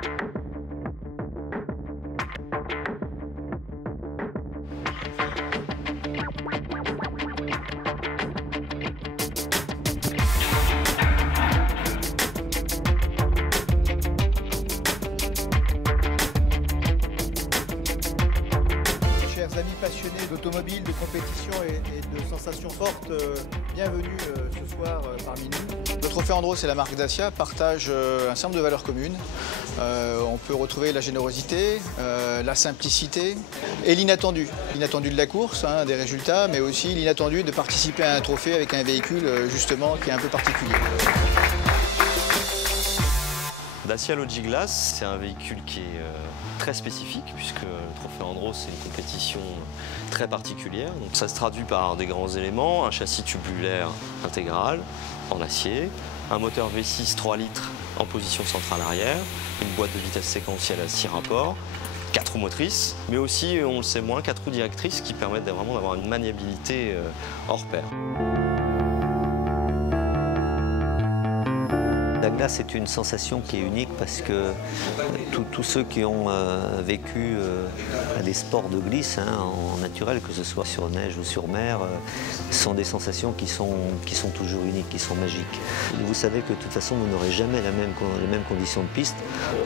Chers amis passionnés d'automobile, de compétition et de sensations fortes, bienvenue ce soir parmi nous. Le Trophée Andros et la marque Dacia partagent un certain nombre de valeurs communes. On peut retrouver la générosité, la simplicité et l'inattendu. L'inattendu de la course, des résultats, mais aussi l'inattendu de participer à un trophée avec un véhicule justement qui est un peu particulier. Dacia Logiglass, c'est un véhicule qui est très spécifique puisque le Trophée Andros, c'est une compétition très particulière. Donc ça se traduit par des grands éléments, un châssis tubulaire intégral en acier, un moteur V6 3 litres en position centrale arrière, une boîte de vitesse séquentielle à 6 rapports, 4 roues motrices, mais aussi, on le sait moins, 4 roues directrices qui permettent vraiment d'avoir une maniabilité hors pair. La glace est une sensation qui est unique parce que tous ceux qui ont vécu des sports de glisse en naturel, que ce soit sur neige ou sur mer, sont des sensations qui sont toujours uniques, qui sont magiques. Vous savez que de toute façon, vous n'aurez jamais les mêmes conditions de piste,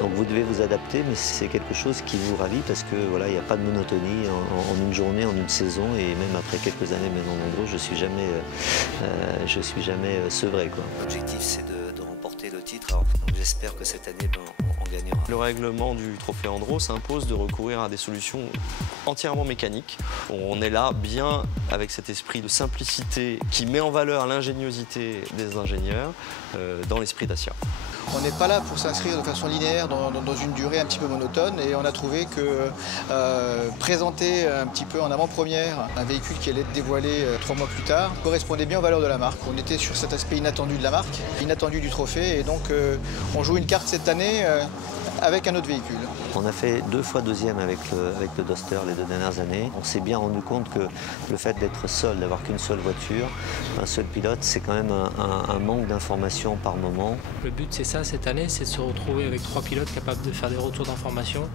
donc vous devez vous adapter, mais c'est quelque chose qui vous ravit parce que voilà, il n'y a pas de monotonie en une journée, en une saison, et même après quelques années maintenant nombreux, je suis jamais sevré, quoi. L'objectif, c'est de remporter le titre, alors j'espère que cette année on gagnera. Le règlement du Trophée Andros impose de recourir à des solutions entièrement mécaniques. On est là bien avec cet esprit de simplicité qui met en valeur l'ingéniosité des ingénieurs dans l'esprit Dacia. On n'est pas là pour s'inscrire de façon linéaire dans une durée un petit peu monotone, et on a trouvé que présenter un petit peu en avant-première un véhicule qui allait être dévoilé 3 mois plus tard correspondait bien aux valeurs de la marque. On était sur cet aspect inattendu de la marque, inattendu du trophée, et donc on joue une carte cette année avec un autre véhicule. On a fait 2 fois deuxième avec le Duster les 2 dernières années. On s'est bien rendu compte que le fait d'être seul, d'avoir qu'une seule voiture, un seul pilote, c'est quand même un manque d'informations par moment. Le but, c'est ça cette année, c'est de se retrouver avec 3 pilotes capables de faire des retours d'informations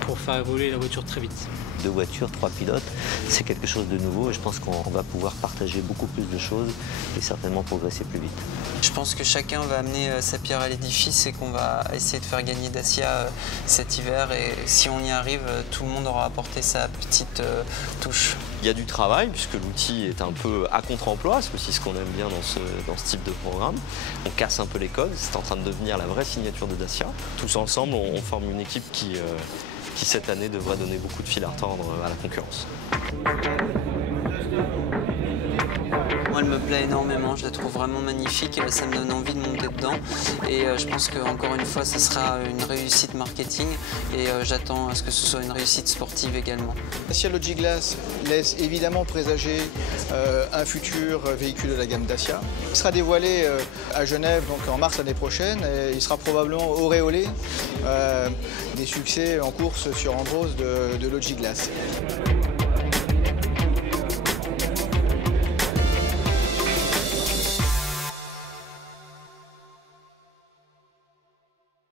pour faire évoluer la voiture très vite. 2 voitures, 3 pilotes, c'est quelque chose de nouveau, et je pense qu'on va pouvoir partager beaucoup plus de choses et certainement progresser plus vite. Je pense que chacun va amener sa pierre à l'édifice et qu'on va essayer de faire gagner Dacia cet hiver, et si on y arrive, tout le monde aura apporté sa petite touche. Il y a du travail puisque l'outil est un peu à contre-emploi, c'est aussi ce qu'on aime bien dans ce type de programme. On casse un peu les codes, c'est en train de devenir la vraie signature de Dacia. Tous ensemble, on forme une équipe qui cette année devrait donner beaucoup de fil à retordre à la concurrence. Moi, elle me plaît énormément, je la trouve vraiment magnifique, ça me donne envie de monter dedans, et je pense qu'encore une fois, ce sera une réussite marketing, et j'attends à ce que ce soit une réussite sportive également. Dacia Logiglass laisse évidemment présager un futur véhicule de la gamme Dacia. Il sera dévoilé à Genève donc en mars l'année prochaine, et il sera probablement auréolé des succès en course sur Andros de Logiglass.